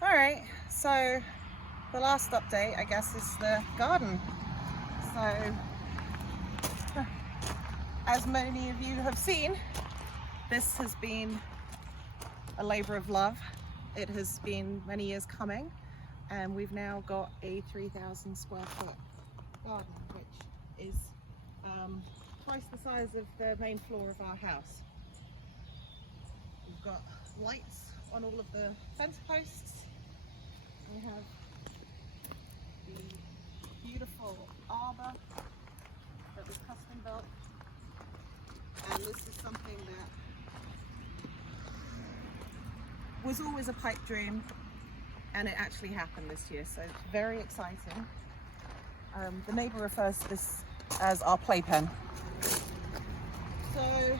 Alright, so the last update, I guess, is the garden. So, as many of you have seen, this has been a labour of love. It has been many years coming, and we've now got a 3,000 square foot garden, which is twice the size of the main floor of our house. We've got lights on all of the fence posts. We have the beautiful arbor that was custom built, and this is something that was always a pipe dream, and it actually happened this year, so it's very exciting. The neighbour refers to this as our playpen. So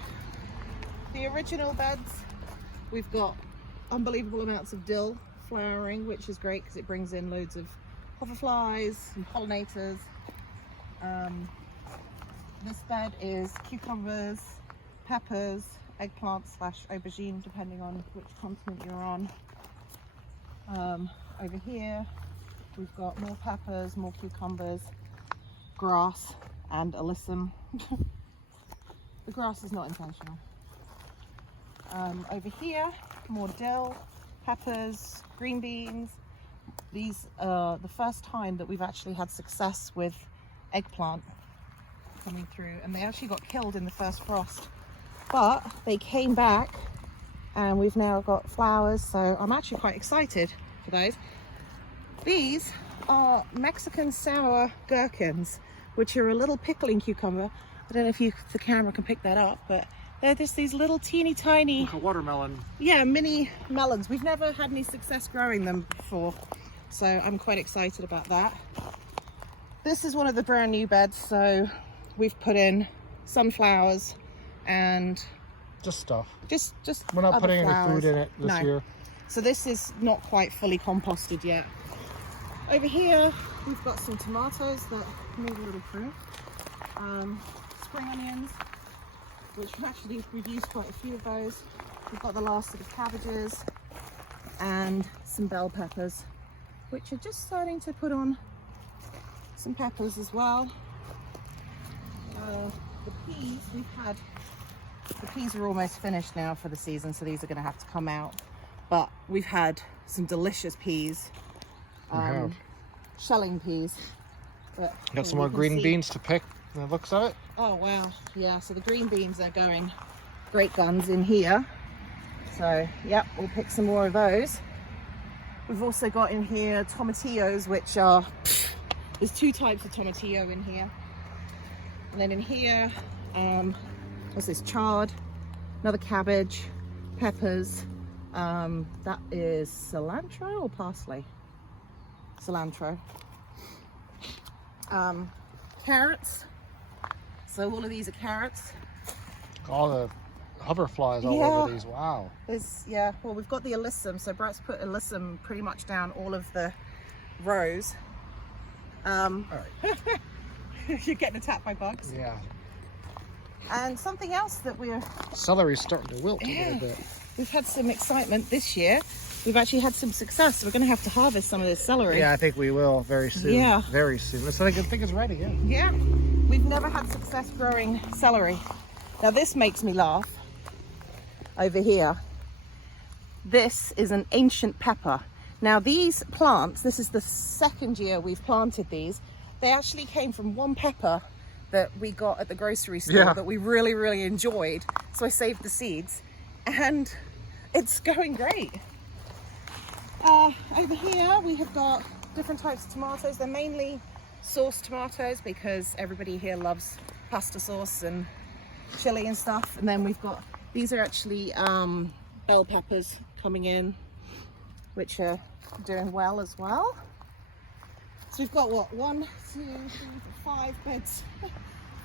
the original beds, we've got unbelievable amounts of dill flowering, which is great because it brings in loads of hoverflies and pollinators. This bed is cucumbers, peppers, eggplant / aubergine, depending on which continent you're on. Over here we've got more peppers, more cucumbers, grass, and alyssum. The grass is not intentional. Over here, more dill, peppers, green beans. These are the first time that we've actually had success with eggplant coming through, and they actually got killed in the first frost, but they came back and we've now got flowers, so I'm actually quite excited for those. These are Mexican sour gherkins, which are a little pickling cucumber. I don't know if the camera can pick that up, but they're just these little teeny tiny, like a watermelon. Yeah, mini melons. We've never had any success growing them before, so I'm quite excited about that. This is one of the brand new beds, so we've put in sunflowers and Just stuff. just We're not other putting flowers. any food in it this year. So this is not quite fully composted yet. Over here we've got some tomatoes that move a little through. Spring onions, which we've used quite a few of those. We've got the last of the cabbages and some bell peppers, which are just starting to put on some peppers as well. The peas, the peas are almost finished now for the season, so these are going to have to come out. But we've had some delicious peas, shelling peas. But Got some more green beans to pick. The looks of it. Oh wow, yeah, so the green beans are going great guns in here. So yep, we'll pick some more of those. We've also got in here tomatillos, which are, there's two types of tomatillo in here. And then in here, what's this, chard, another cabbage, peppers, that is cilantro or parsley? Cilantro. Carrots. So all of these are carrots. All the hoverflies all over these. Wow. Well, we've got the alyssum, so Brett's put alyssum pretty much down all of the rows. All right. You're getting attacked by bugs. Yeah. And something else that Celery's starting to wilt a little bit. We've had some excitement this year. We've actually had some success. So we're going to have to harvest some of this celery. Yeah, I think we will very soon. Yeah. Very soon. So I think it's ready, yeah. Yeah. We've never had success growing celery. Now this makes me laugh. Over here. This is an ancient pepper. Now these plants, this is the second year we've planted these. They actually came from one pepper that we got at the grocery store that we really, really enjoyed. So I saved the seeds and it's going great. Over here we have got different types of tomatoes. They're mainly sauce tomatoes because everybody here loves pasta sauce and chili and stuff. And then we've got, these are actually bell peppers coming in, which are doing well as well. So we've got what, 1, 2, 3, 4, 5 beds,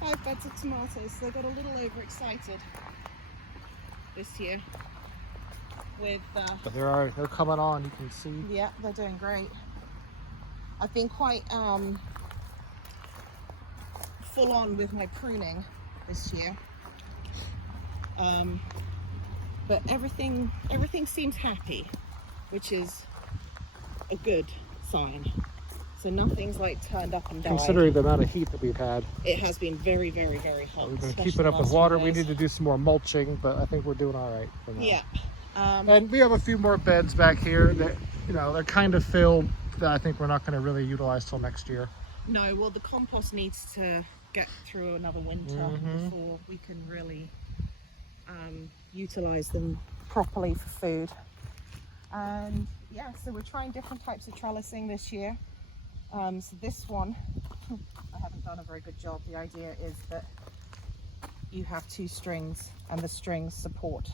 5 beds of tomatoes. So they got a little overexcited this year with. But they're coming on. You can see. Yeah, they're doing great. I've been quite full on with my pruning this year, but everything seems happy, which is a good sign. So nothing's like turned up and died. Considering the amount of heat that we've had. It has been very, very, very hot. We've been especially keeping up the with last few water. We days. need to do some more mulching, but I think we're doing all right for now. Yeah. And we have a few more beds back here that, you know, they're kind of filled that I think we're not going to really utilize till next year. No, well, the compost needs to get through another winter before we can really utilize them properly for food. And yeah, so we're trying different types of trellising this year. So this one, I haven't done a very good job. The idea is that you have 2 strings and the strings support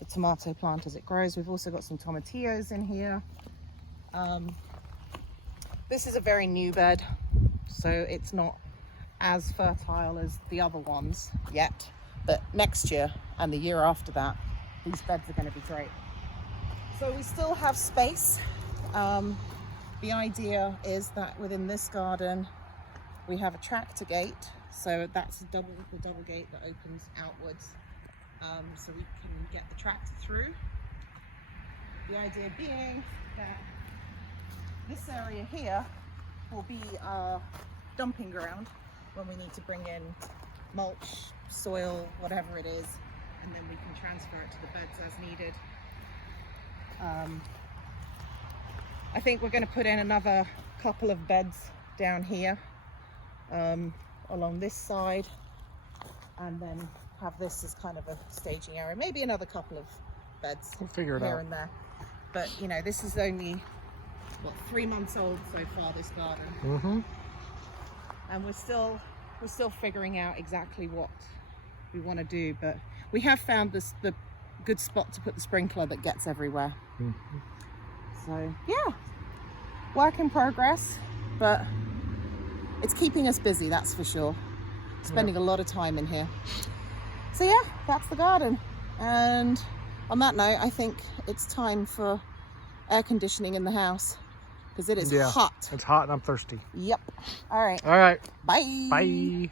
the tomato plant as it grows. We've also got some tomatillos in here. This is a very new bed, so it's not as fertile as the other ones yet, but next year and the year after that, these beds are going to be great. So we still have space. The idea is that within this garden we have a tractor gate, so that's the double gate that opens outwards, so we can get the tractor through. The idea being that this area here will be our dumping ground when we need to bring in mulch, soil, whatever it is, and then we can transfer it to the beds as needed. I think we're going to put in another couple of beds down here along this side, and then have this as kind of a staging area. Maybe another couple of beds We'll figure it here out. and there. But you know, this is only, what, 3 months old so far, this garden. And we're still figuring out exactly what we want to do, but we have found the good spot to put the sprinkler that gets everywhere. So yeah, work in progress, but it's keeping us busy, that's for sure. Spending a lot of time in here. So yeah, that's the garden. And on that note, I think it's time for air conditioning in the house, because it is hot. It's hot and I'm thirsty. Yep. All right. All right. Bye. Bye.